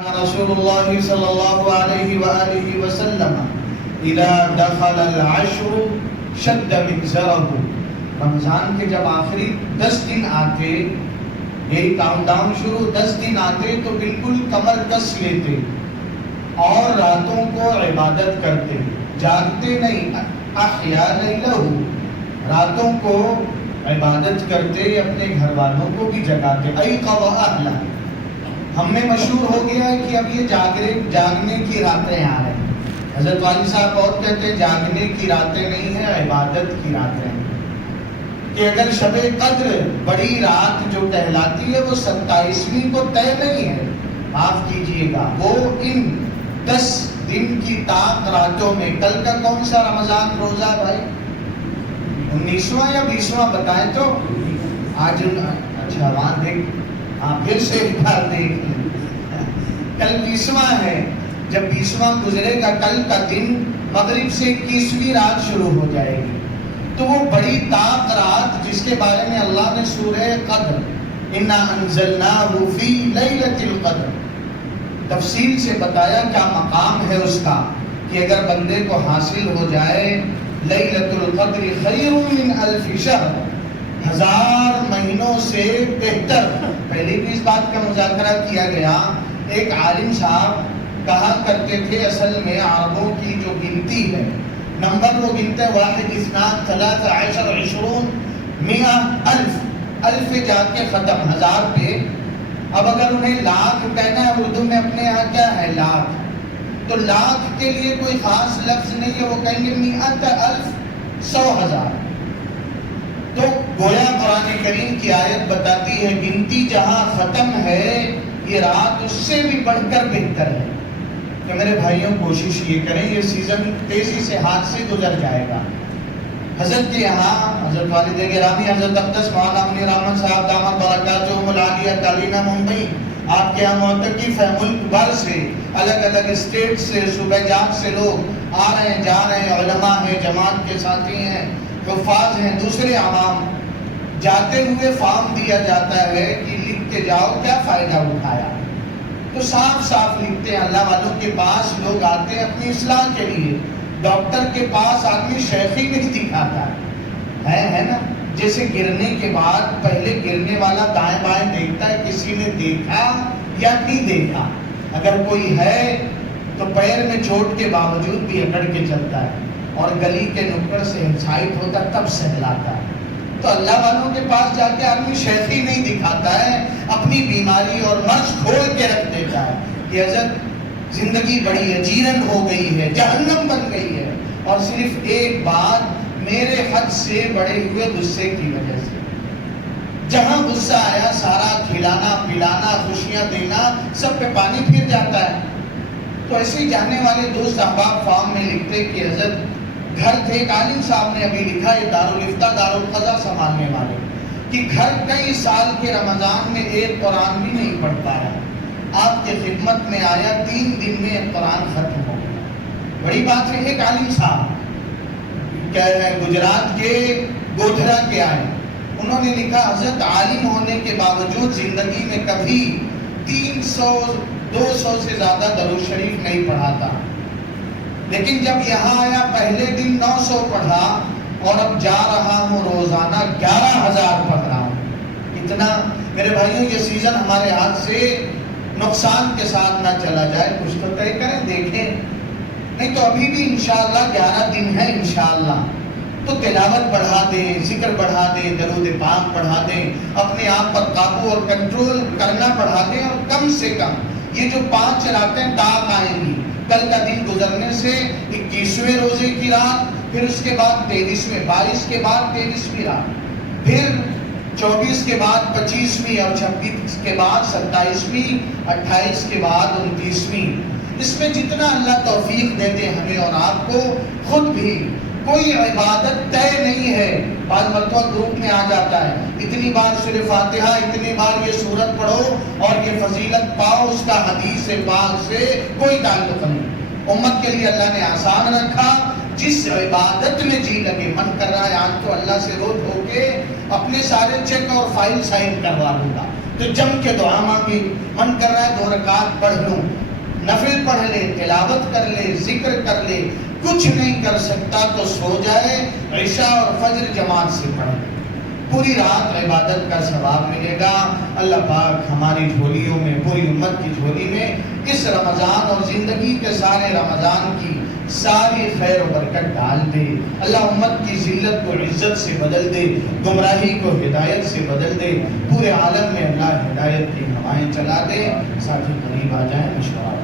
رسول اللہ صلی اللہ علیہ وآلہ وسلم اذا دخل العشر شد مئزرہ، رمضان کے جب آخری 10 دن آتے، یہی کاؤنٹ ڈاؤن شروع، 10 دن آتے تو بالکل کمر کس لیتے اور راتوں کو عبادت کرتے، جاگتے نہیں، احیا لیلہ، راتوں کو عبادت کرتے، اپنے گھر والوں کو بھی جگاتے، ایقظ اہلہ۔ ہم میں مشہور ہو گیا ہے کہ اب یہ جاگنے کی راتیں آ رہے ہیں۔ حضرت والی صاحب بہت کہتے ہیں جاگنے کی راتیں نہیں ہیں، عبادت کی راتیں ہیں، کہ اگر شب قدر بڑی رات جو کہلاتی ہے وہ 27ویں کو طے نہیں ہے، معاف کیجئے گا، وہ ان 10 دن کی طاق راتوں میں، کل کا کون سا رمضان روزہ بھائی؟ 19واں یا 20واں بتائیں تو؟ آج اچھا وہاں دیکھ، پھر سے ایک بار دیکھ لیں، کل 20واں ہے، جب 20واں گزرے گا کل کا دن، مغرب سے 21ویں رات شروع ہو جائے گی، تو وہ بڑی طاق رات جس کے بارے میں اللہ نے سورہ قدر انا انزلناہ فی لیلۃ القدر تفصیل سے بتایا کیا مقام ہے اس کا، کہ اگر بندے کو حاصل ہو جائے لیلۃ القدر خیر من الف شہر، 1000 مہینوں سے بہتر۔ پہلے بھی اس بات کا مذاکرہ کیا گیا، ایک عالم صاحب کہا کرتے تھے اصل میں عربوں کی جو گنتی ہے، نمبر وہ گنتے 1 2 3 10 20 100 1000، الف پہ جا کے ختم، 1000 پہ۔ اب اگر انہیں لاکھ کہنا ہے اردو میں، اپنے یہاں کیا ہے لاکھ، تو لاکھ کے لیے کوئی خاص لفظ نہیں ہے، وہ کہیں گے 100,000 100,000۔ تو گویا قرآن کریم کی آیت بتاتی ہے گنتی جہاں ختم ہے، یہ رات اس سے بھی بڑھ کر بہتر ہے۔ تو میرے بھائیوں کوشش یہ کریں، یہ سیزن تیزی سے ہاتھ سے گزر جائے گا۔ حضرت کے یہاں حضرت والد گرامی حضرت اقدس مولانا منیر احمد صاحب دامت برکاتہم العالیہ تعلیم ممبئی، آپ کے یہاں معتکف ہے، ملک بھر سے، الگ الگ اسٹیٹ سے، صوبہ جات سے لوگ آ رہے ہیں، جا رہے ہیں، علماء ہیں، جماعت کے ساتھی ہیں، حفاظ ہیں، دوسرے عوام، جاتے ہوئے فارم دیا جاتا ہے کہ لکھ کے جاؤ کیا فائدہ اٹھایا، تو صاف صاف لکھتے ہیں۔ اللہ والوں کے پاس لوگ آتے ہیں اپنی اصلاح کے لیے، ڈاکٹر کے پاس آدمی شیخی نہیں دکھاتا ہے نا، جیسے گرنے کے بعد پہلے گرنے والا دائیں بائیں دیکھتا ہے کسی نے دیکھا یا نہیں دیکھا، اگر کوئی ہے تو پیر میں چوٹ کے باوجود بھی اکڑ کے چلتا ہے، اور گلی کے نکڑ سے انسائٹ ہوتا تب سہلاتا ہے۔ تو اللہ والوں کے پاس جا کے آدمی شیخی نہیں دکھاتا ہے، اپنی بیماری اور مرض کھول کے رکھ دیتا ہے کہ حضرت زندگی بڑی اجیرن ہو گئی ہے، جہنم بن گئی ہے، اور صرف ایک بات، میرے حد سے بڑے ہوئے غصے کی وجہ سے، جہاں غصہ آیا سارا کھلانا پلانا خوشیاں دینا سب پہ پانی پھر جاتا ہے۔ تو ایسے ہی جاننے والے دوست احباب فارم میں لکھتے کہ حضرت گھر تھے، ایک عالم صاحب نے ابھی لکھا، یہ دارالفتہ دارالقضا سنبھالنے والے، کہ گھر کئی سال کے رمضان میں ایک قرآن بھی نہیں پڑھ پا رہا، آپ کے خدمت میں آیا، 3 دن میں ایک قرآن ختم ہو گیا، بڑی بات ہے۔ ایک عالم صاحب کیا ہے، گجرات کے گودھرا کے آئے، انہوں نے لکھا حضرت عالم ہونے کے باوجود زندگی میں کبھی 300 200 سے زیادہ درود شریف نہیں پڑھا تھا، لیکن جب یہاں آیا پہلے دن 900 پڑھا، اور اب جا رہا ہوں روزانہ 11,000 پڑھ رہا ہوں۔ اتنا میرے بھائیوں، یہ سیزن ہمارے ہاتھ سے نقصان کے ساتھ نہ چلا جائے، کچھ تو طے کریں، دیکھیں، نہیں تو ابھی بھی انشاءاللہ 11 دن ہے انشاءاللہ، تو تلاوت بڑھا دیں، ذکر بڑھا دیں، درود پاک بڑھا دیں، اپنے آپ پر قابو اور کنٹرول کرنا بڑھا دیں، اور کم سے کم یہ جو 5 راتیں طاق آئیں گی، کل کا دن گزرنے سے 21ویں روزے کی رات، پھر اس کے بعد 23ویں، 22 کے بعد 23ویں رات، پھر 24 کے بعد 25ویں، اور 26 کے بعد 27ویں، 28 کے بعد 29ویں۔ اس میں جتنا اللہ توفیق دیتے ہمیں اور آپ کو، خود بھی کوئی عبادت طے نہیں ہے، بعض مرتبہ گروپ میں آ جاتا ہے، اتنی بار سورہ فاتحہ، اتنی بار یہ سورت پڑھو اور یہ فضیلت پاؤ، اس کا حدیث پاک سے کوئی تعلق نہیں۔ امت کے لیے اللہ نے آسان رکھا، جس عبادت میں جی لگے، من کر رہا ہے آج تو اللہ سے روز ہو کے اپنے سارے چیک اور فائل سائن کروا لوں گا، تو جم کے دعا مانگے. من کر رہا ہے 2 رکعت پڑھ لوں، نفل پڑھ لے، تلاوت کر لے، ذکر کر لے. کچھ نہیں کر سکتا تو سو جائے، عشاء اور فجر جماعت سے پڑھ لے. پوری رات عبادت کا ثواب ملے گا. اللہ پاک ہماری جھولیوں میں، پوری امت کی جھولی میں اس رمضان اور زندگی کے سارے رمضان کی ساری خیر و برکت ڈال دے. اللہ امت کی ذلت کو عزت سے بدل دے، گمراہی کو ہدایت سے بدل دے. پورے عالم میں اللہ ہدایت کی ہوائیں چلا دے. ساتھی قریب آ جائیں، مشورہ